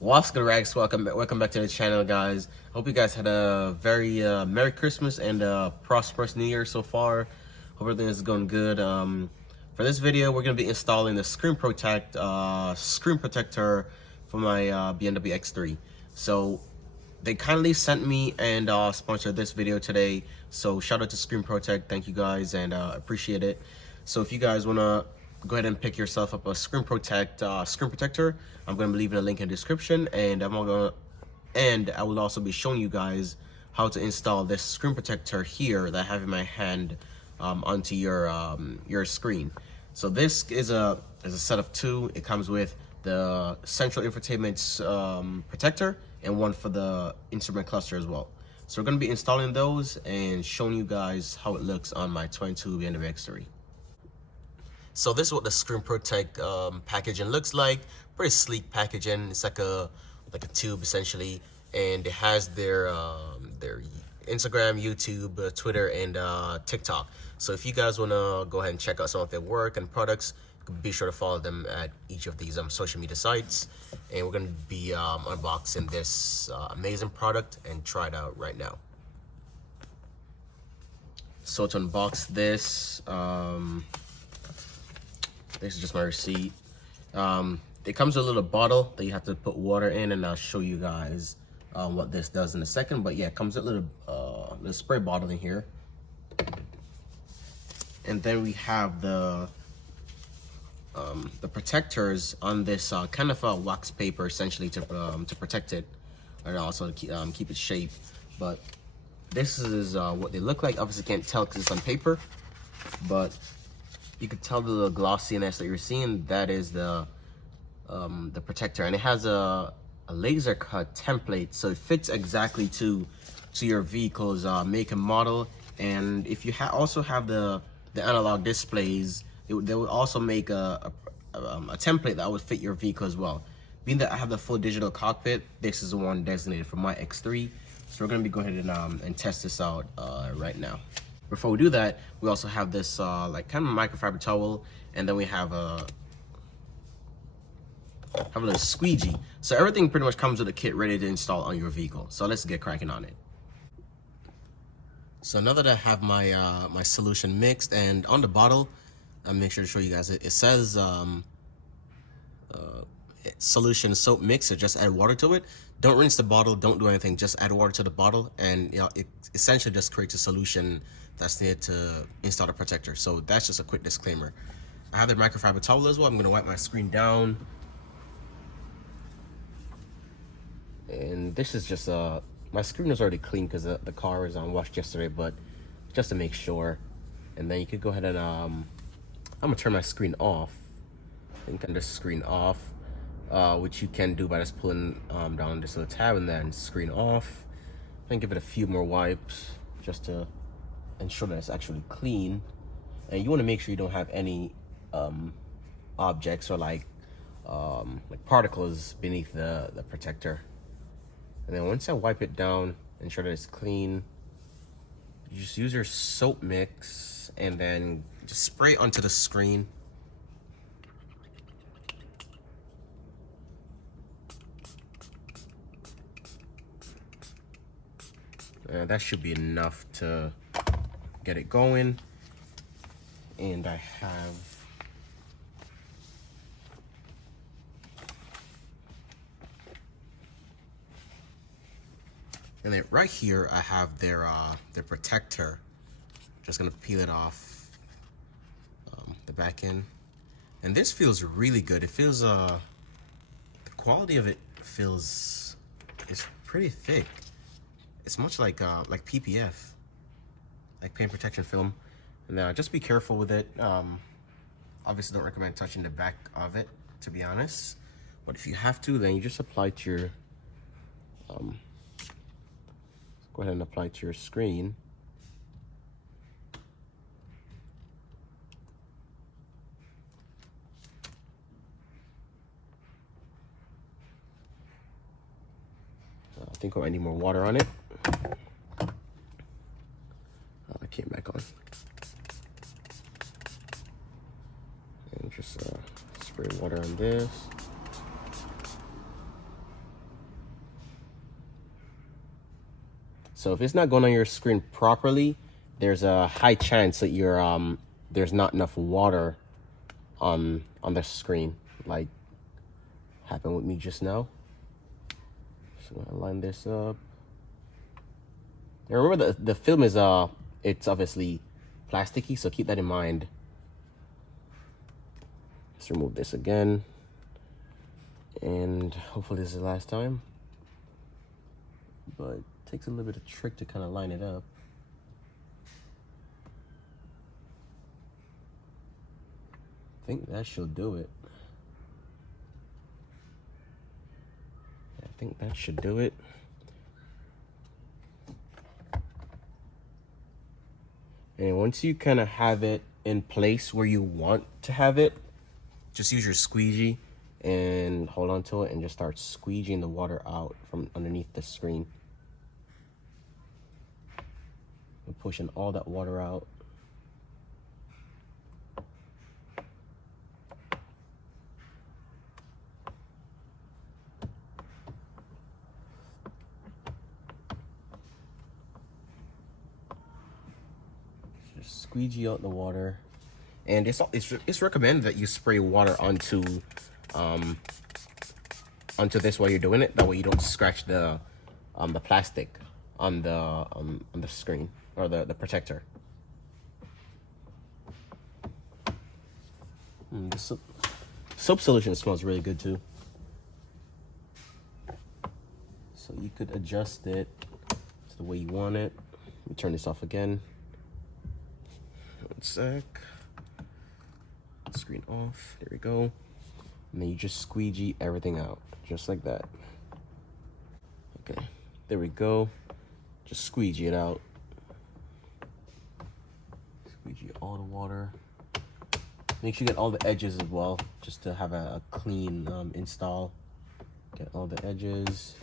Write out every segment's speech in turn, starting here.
What's good, Rags? Welcome back to the channel, guys. Hope you guys had a very Merry Christmas and prosperous New Year so far. Hope everything is going good. For this video, we're going to be installing the screen protector for my BMW X3. So they kindly sent me and sponsored this video today. So shout out to Screen Protect. Thank you guys, and appreciate it. So if you guys want to go ahead and pick yourself up a screen protector, I'm going to be leaving a link in the description, and I will also be showing you guys how to install this screen protector here that I have in my hand onto your screen. So this is a set of two. It comes with the central infotainment protector and one for the instrument cluster as well. So we're going to be installing those and showing you guys how it looks on my 22 BMW X3. So this is what the Screen Protect packaging looks like. Pretty sleek packaging. It's like a tube essentially, and it has their Instagram, YouTube, Twitter, and TikTok. So if you guys want to go ahead and check out some of their work and products, be sure to follow them at each of these social media sites. And we're going to be unboxing this amazing product and try it out right now. So to unbox this, this is just my receipt. It comes with a little bottle that you have to put water in, and I'll show you guys what this does in a second. But yeah, it comes with a little spray bottle in here. And then we have the protectors on this kind of wax paper, essentially to protect it, and also to keep its shape. But this is what they look like. Obviously can't tell because it's on paper, but you can tell the glossiness that you're seeing. That is the protector, and it has a laser cut template, so it fits exactly to your vehicle's make and model. And if you also have the analog displays, they would also make a template that would fit your vehicle as well. Being that I have the full digital cockpit, this is the one designated for my X3. So we're gonna be going ahead and test this out right now. Before we do that, we also have this like kind of microfiber towel, and then we have a little squeegee. So everything pretty much comes with a kit ready to install on your vehicle. So let's get cracking on it. So now that I have my my solution mixed, and on the bottle, I'll make sure to show you guys it says solution soap mix. So just add water to it. Don't rinse the bottle, don't do anything, just add water to the bottle, and it essentially just creates a solution that's needed to install the protector. So that's just a quick disclaimer. I have the microfiber towel as well. I'm gonna wipe my screen down. And this is just my screen was already clean because the car was washed yesterday, but just to make sure. And then you could go ahead and I'm gonna turn my screen off. You can turn the screen off, which you can do by just pulling down this little tab and then screen off. And give it a few more wipes just to ensure that it's actually clean. And you want to make sure you don't have any objects or like particles beneath the protector. And then once I wipe it down, ensure that it's clean, you just use your soap mix and then just spray onto the screen. That should be enough to get it going. And I have then right here I have their protector. Just gonna peel it off the back end, and this feels really good. It feels the quality of it feels it's pretty thick. It's much like PPF, like paint protection film. And just be careful with it. Obviously don't recommend touching the back of it, to be honest. But if you have to, then you just apply to your go ahead and apply to your screen. I think I need more water on it. I came back on. And just spray water on this. So if it's not going on your screen properly, there's a high chance that there's not enough water on the screen, like happened with me just now. So I'm gonna line this up. And remember the film is it's obviously plasticky, so keep that in mind. Let's remove this again, and hopefully this is the last time. But it takes a little bit of trick to kind of line it up. I think that should do it. I think that should do it. And once you kind of have it in place where you want to have it, just use your squeegee and hold on to it and just start squeegeeing the water out from underneath the screen. And pushing all that water out. Just squeegee out the water. And it's recommended that you spray water onto this while you're doing it. That way you don't scratch the plastic on the screen or the protector. The soap solution smells really good too. So you could adjust it to the way you want it. Let me turn this off again. One sec. Screen off. There we go. And then you just squeegee everything out, just like that. Okay, there we go. Just squeegee it out. Squeegee all the water. Make sure you get all the edges as well, just to have a clean install. Get all the edges.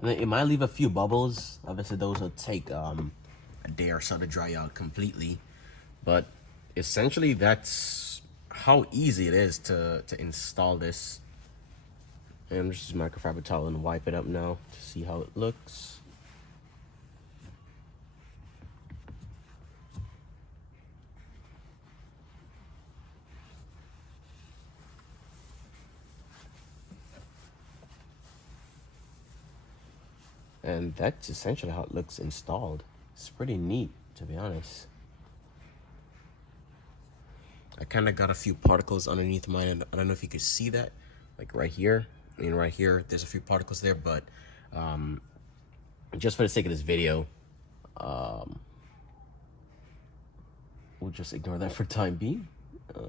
And it might leave a few bubbles. Obviously, those will take a day or so to dry out completely. But essentially, that's how easy it is to install this. And I'm just use microfiber towel and wipe it up now to see how it looks. And that's essentially how it looks installed. It's pretty neat, to be honest. I kind of got a few particles underneath mine, and I don't know if you could see that, like right here. I mean, right here, there's a few particles there, but just for the sake of this video, we'll just ignore that for time being. Let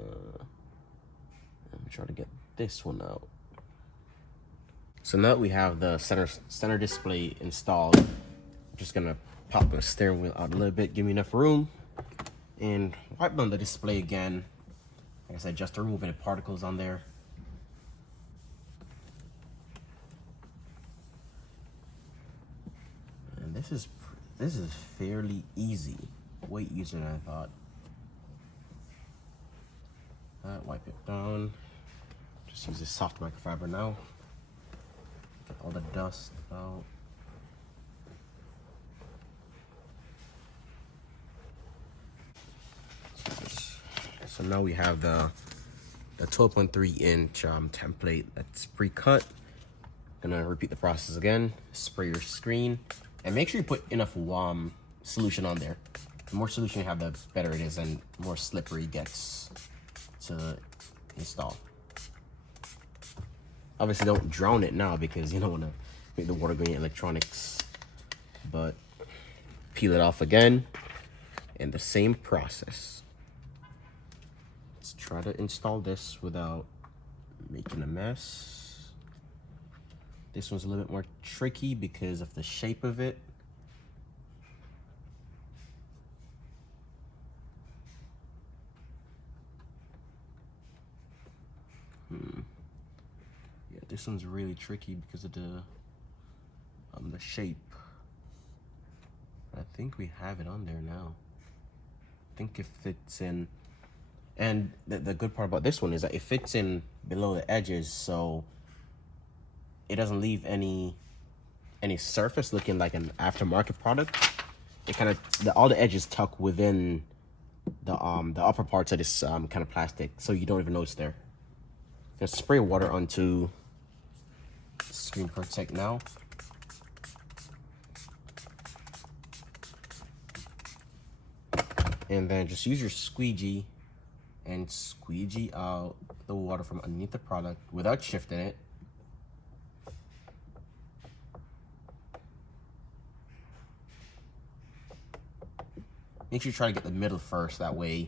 me try to get this one out. So now that we have the center display installed, I'm just gonna pop the steering wheel out a little bit, give me enough room, and wipe on the display again. Like I said, just to remove any particles on there. And this is fairly easy, way easier than I thought. Wipe it down. Just use this soft microfiber now. Get all the dust out. So now we have the 12.3 inch template that's pre-cut. Gonna repeat the process again. Spray your screen and make sure you put enough solution on there. The more solution you have, the better it is, and more slippery it gets to install. Obviously, don't drown it now because you don't want to make the water go in your electronics. But peel it off again, and the same process. Let's try to install this without making a mess. This one's a little bit more tricky because of the shape of it. Yeah, this one's really tricky because of the shape. I think we have it on there now. I think it fits in And the good part about this one is that it fits in below the edges, so it doesn't leave any surface looking like an aftermarket product. It kind of all the edges tuck within the upper parts of this kind of plastic, so you don't even notice there. Just spray water onto Screen Protect now. And then just use your squeegee and squeegee out the water from underneath the product without shifting it. Make sure you try to get the middle first, that way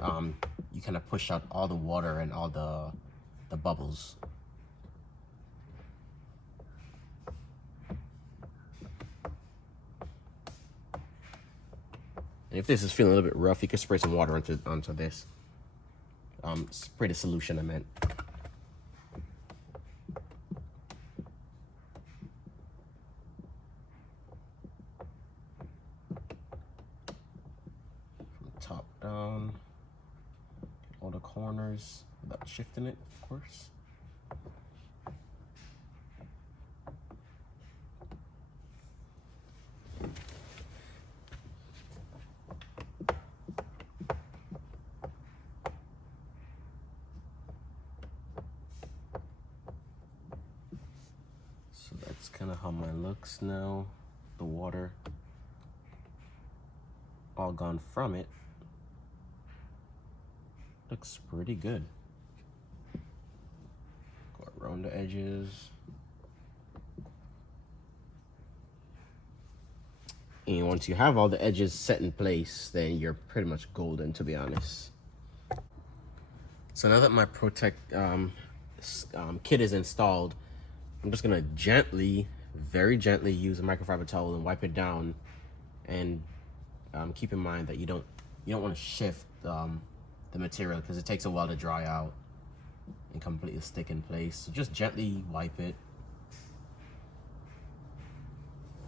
you kind of push out all the water and all the bubbles. And if this is feeling a little bit rough, you can spray some water onto this. Spray the solution, I meant. From the top down, all the corners without shifting it, of course. So that's kind of how mine looks now. The water all gone from it. Looks pretty good. Go around the edges. And once you have all the edges set in place, then you're pretty much golden, to be honest. So now that my Protect kit is installed, I'm just gonna gently, very gently use a microfiber towel and wipe it down. And keep in mind that you don't want to shift the material, because it takes a while to dry out and completely stick in place. So just gently wipe it.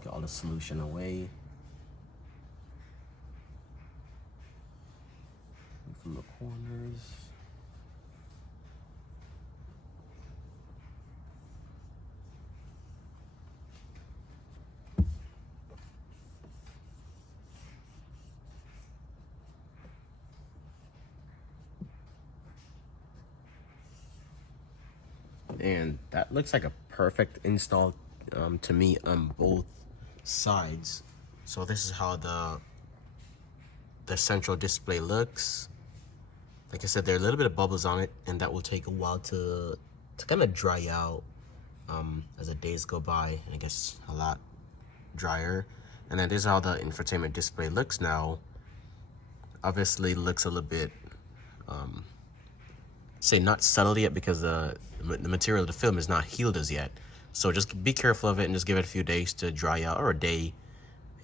Get all the solution away from the corners. And that looks like a perfect install to me on both sides. So this is how the central display looks. Like I said, there are a little bit of bubbles on it, and that will take a while to kind of dry out as the days go by, and it gets a lot drier. And then this is how the infotainment display looks now. Obviously looks a little bit say not settled yet, because the material of the film is not healed as yet. So just be careful of it and just give it a few days to dry out, or a day.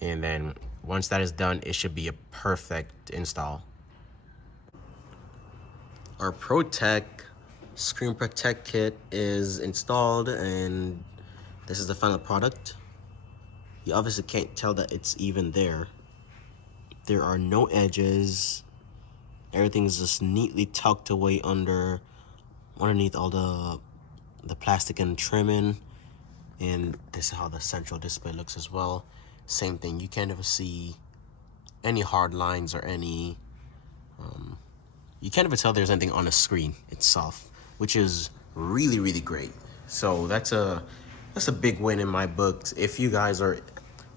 And then once that is done, it should be a perfect install. Our Protech Screen Protect Kit is installed, and this is the final product. You obviously can't tell that it's even there. There are no edges. Everything's just neatly tucked away underneath all the plastic and trimming. And this is how the central display looks as well. Same thing, you can't ever see any hard lines or any you can't even tell there's anything on the screen itself, which is really, really great. So that's a big win in my books. If you guys are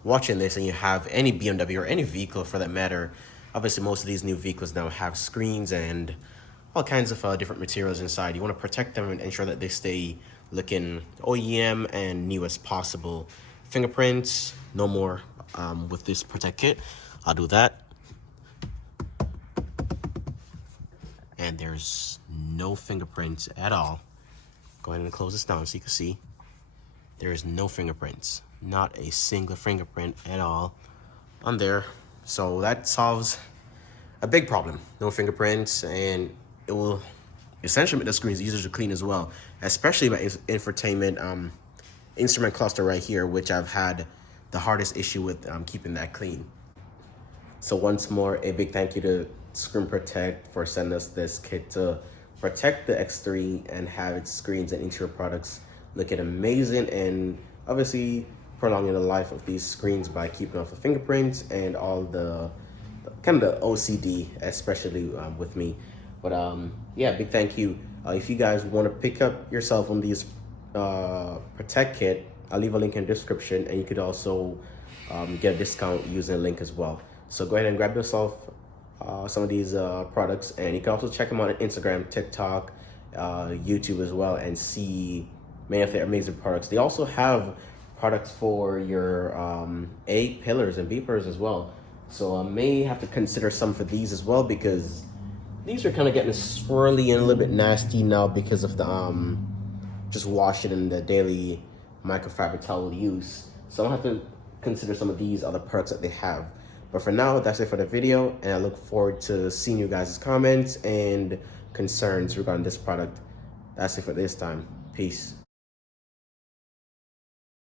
watching this and you have any BMW or any vehicle for that matter, obviously most of these new vehicles now have screens and all kinds of different materials inside. You want to protect them and ensure that they stay looking OEM and new as possible. Fingerprints, no more with this Protect Kit. I'll do that. And there's no fingerprints at all. Go ahead and close this down so you can see. There is no fingerprints. Not a single fingerprint at all on there. So that solves a big problem. No fingerprints, and it will essentially make the screens easier to clean as well, especially my infotainment instrument cluster right here, which I've had the hardest issue with keeping that clean. So once more, a big thank you to Screen Protect for sending us this kit to protect the X3 and have its screens and interior products looking amazing, and obviously prolonging the life of these screens by keeping off the fingerprints and all the kind of the OCD, especially with me. But yeah, big thank you. If you guys want to pick up yourself on these Protect Kit, I'll leave a link in the description, and you could also get a discount using a link as well. So go ahead and grab yourself some of these products, and you can also check them out on Instagram, TikTok, YouTube as well, and see many of their amazing products. They also have products for your A pillars and B pillars as well. So I may have to consider some for these as well, because these are kind of getting swirly and a little bit nasty now because of the just washing in the daily microfiber towel use. So I'll have to consider some of these other products that they have. But for now, that's it for the video, and I look forward to seeing you guys' comments and concerns regarding this product. That's it for this time. Peace.